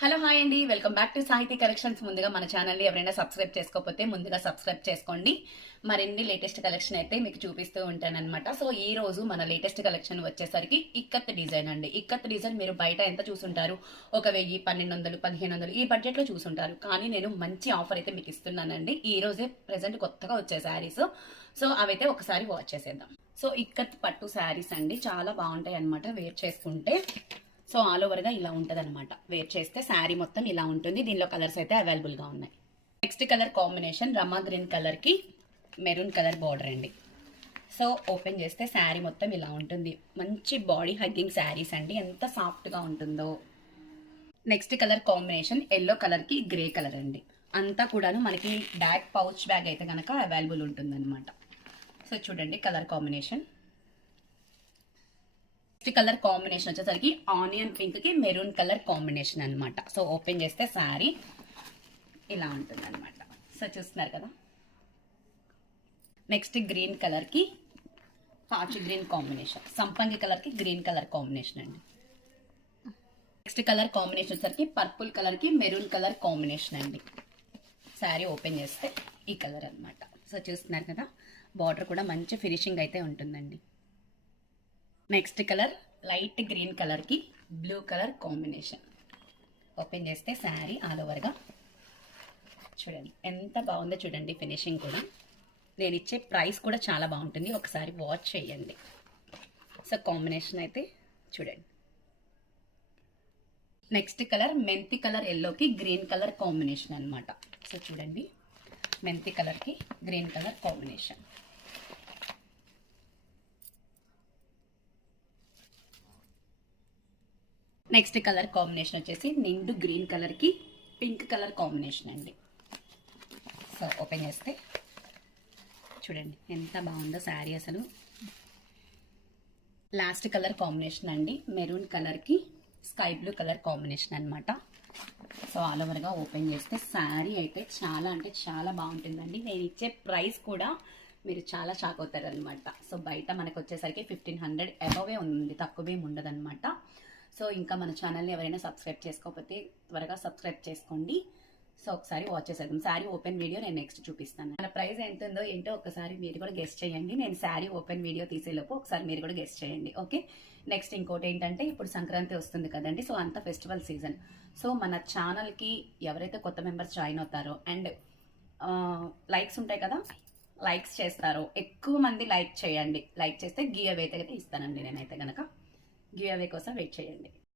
Hello hi అండి, welcome back to సాహితీ collections. ముందుగా మన ఛానల్ని ఎవరైనా సబ్స్క్రైబ్ చేసుకోకపోతే ముందుగా సబ్స్క్రైబ్ చేసుకోండి. మరిన్ని లేటెస్ట్ కలెక్షన్ అయితే మీకు చూపిస్తూ ఉంటానన్నమాట. సో ఈ రోజు మన లేటెస్ట్ కలెక్షన్ వచ్చేసరికి ఇక్కత్ డిజైన్ అండి. ఇక్కత్ డిజైన్ మీరు బయట ఎంత చూసుంటారు? 1000, 1200, 1500 ఈ బడ్జెట్ లో చూసుంటారు. కానీ నేను మంచి ఆఫర్ అయితే మీకు ఇస్తున్నానండి. ఈ రోజే ప్రెసెంట్ కొత్తగా వచ్చే శారీస్. సో అవైతే ఒకసారి వాచ్ చేసేద్దాం. సో ఇక్కత్ పట్టు శారీస్ అండి, చాలా బాగుంటాయి అనమాట వేర్ చేసుకుంటే. సో ఆల్ ఓవర్గా ఇలా ఉంటుంది అనమాట. వేర్ చేస్తే శారీ మొత్తం ఇలా ఉంటుంది. దీనిలో కలర్స్ అయితే అవైలబుల్గా ఉన్నాయి. నెక్స్ట్ కలర్ కాంబినేషన్ రమా గ్రీన్ కలర్కి మెరూన్ కలర్ బార్డర్ అండి. సో ఓపెన్ చేస్తే శారీ మొత్తం ఇలా ఉంటుంది. మంచి బాడీ హగ్గింగ్ శారీస్ అండి, ఎంత సాఫ్ట్గా ఉంటుందో. నెక్స్ట్ కలర్ కాంబినేషన్ ఎల్లో కలర్కి గ్రే కలర్ అండి. అంతా కూడాను మనకి బ్యాగ్ పౌచ్ బ్యాగ్ అయితే కనుక అవైలబుల్ ఉంటుందన్నమాట. సో చూడండి colour combination. Next colour combination వచ్చేసరికి ఆనియన్ పింక్ కి మెరూన్ కలర్ కాంబినేషన్ అనమాట. సో ఓపెన్ చేస్తే శారీ ఇలా ఉంటుంది అనమాట. సో చూస్తున్నారు కదా. నెక్స్ట్ గ్రీన్ కలర్ కి పాచి గ్రీన్ కాంబినేషన్, సంపంగి కలర్ కి గ్రీన్ కలర్ కాంబినేషన్ అండి. నెక్స్ట్ కలర్ కాంబినేషన్ వచ్చేసరికి పర్పుల్ కలర్ కి మెరూన్ కలర్ కాంబినేషన్ అండి. శారీ ఓపెన్ చేస్తే ఈ కలర్ అనమాట. సో చూస్తున్నారు కదా, బార్డర్ కూడా మంచి ఫినిషింగ్ అయితే ఉంటుందండి. నెక్స్ట్ కలర్ లైట్ గ్రీన్ కలర్కి బ్లూ కలర్ కాంబినేషన్. ఓపెన్ చేస్తే శారీ ఆల్ ఓవర్గా చూడండి ఎంత బాగుందో చూడండి. ఫినిషింగ్ కూడా, నేను ఇచ్చే ప్రైస్ కూడా చాలా బాగుంటుంది. ఒకసారి వాచ్ చేయండి. సో కాంబినేషన్ అయితే చూడండి. నెక్స్ట్ కలర్ మెంతి కలర్ ఎల్లోకి గ్రీన్ కలర్ కాంబినేషన్ అనమాట. సో చూడండి, మెంతి కలర్కి green colour combination. Next colour combination వచ్చేసి నిండు గ్రీన్ కలర్కి పింక్ కలర్ కాంబినేషన్ అండి. సో ఓపెన్ చేస్తే చూడండి ఎంత బాగుందో శారీ అసలు. లాస్ట్ కలర్ కాంబినేషన్ అండి, మెరూన్ కలర్కి స్కై బ్లూ కలర్ కాంబినేషన్ అనమాట. సో ఆల్ ఓవర్గా ఓపెన్ చేస్తే శారీ అయితే చాలా అంటే చాలా బాగుంటుందండి. నేను ఇచ్చే ప్రైస్ కూడా మీరు చాలా షాక్ అవుతారు అనమాట. సో బయట మనకు వచ్చేసరికి 1500 అబోవే ఉంది, తక్కువేం ఉండదు అనమాట. సో ఇంకా మన ఛానల్ని ఎవరైనా సబ్స్క్రైబ్ చేసుకోకపోతే త్వరగా సబ్స్క్రైబ్ చేసుకోండి. సో ఒకసారి వాచ్ చేసేద్దాం. శారీ ఓపెన్ వీడియో నేను నెక్స్ట్ చూపిస్తాను. మన ప్రైస్ ఎంత ఉందో ఏంటో ఒకసారి మీరు కూడా గెస్ట్ చేయండి. నేను శారీ ఓపెన్ వీడియో తీసేలోపు ఒకసారి మీరు కూడా గెస్ట్ చేయండి. ఓకే. నెక్స్ట్ ఇంకోటి ఏంటంటే, ఇప్పుడు సంక్రాంతి వస్తుంది కదండి. సో అంత ఫెస్టివల్ సీజన్. సో మన ఛానల్కి ఎవరైతే కొత్త మెంబర్స్ జాయిన్ అవుతారో అండ్ లైక్స్ ఉంటాయి కదా, లైక్స్ చేస్తారో ఎక్కువ మంది లైక్ చేయండి. లైక్ చేస్తే గివ్ అవే అయితే ఇస్తానండి. నేనైతే కనుక గివ్ అవే కోసం వెయిట్ చేయండి.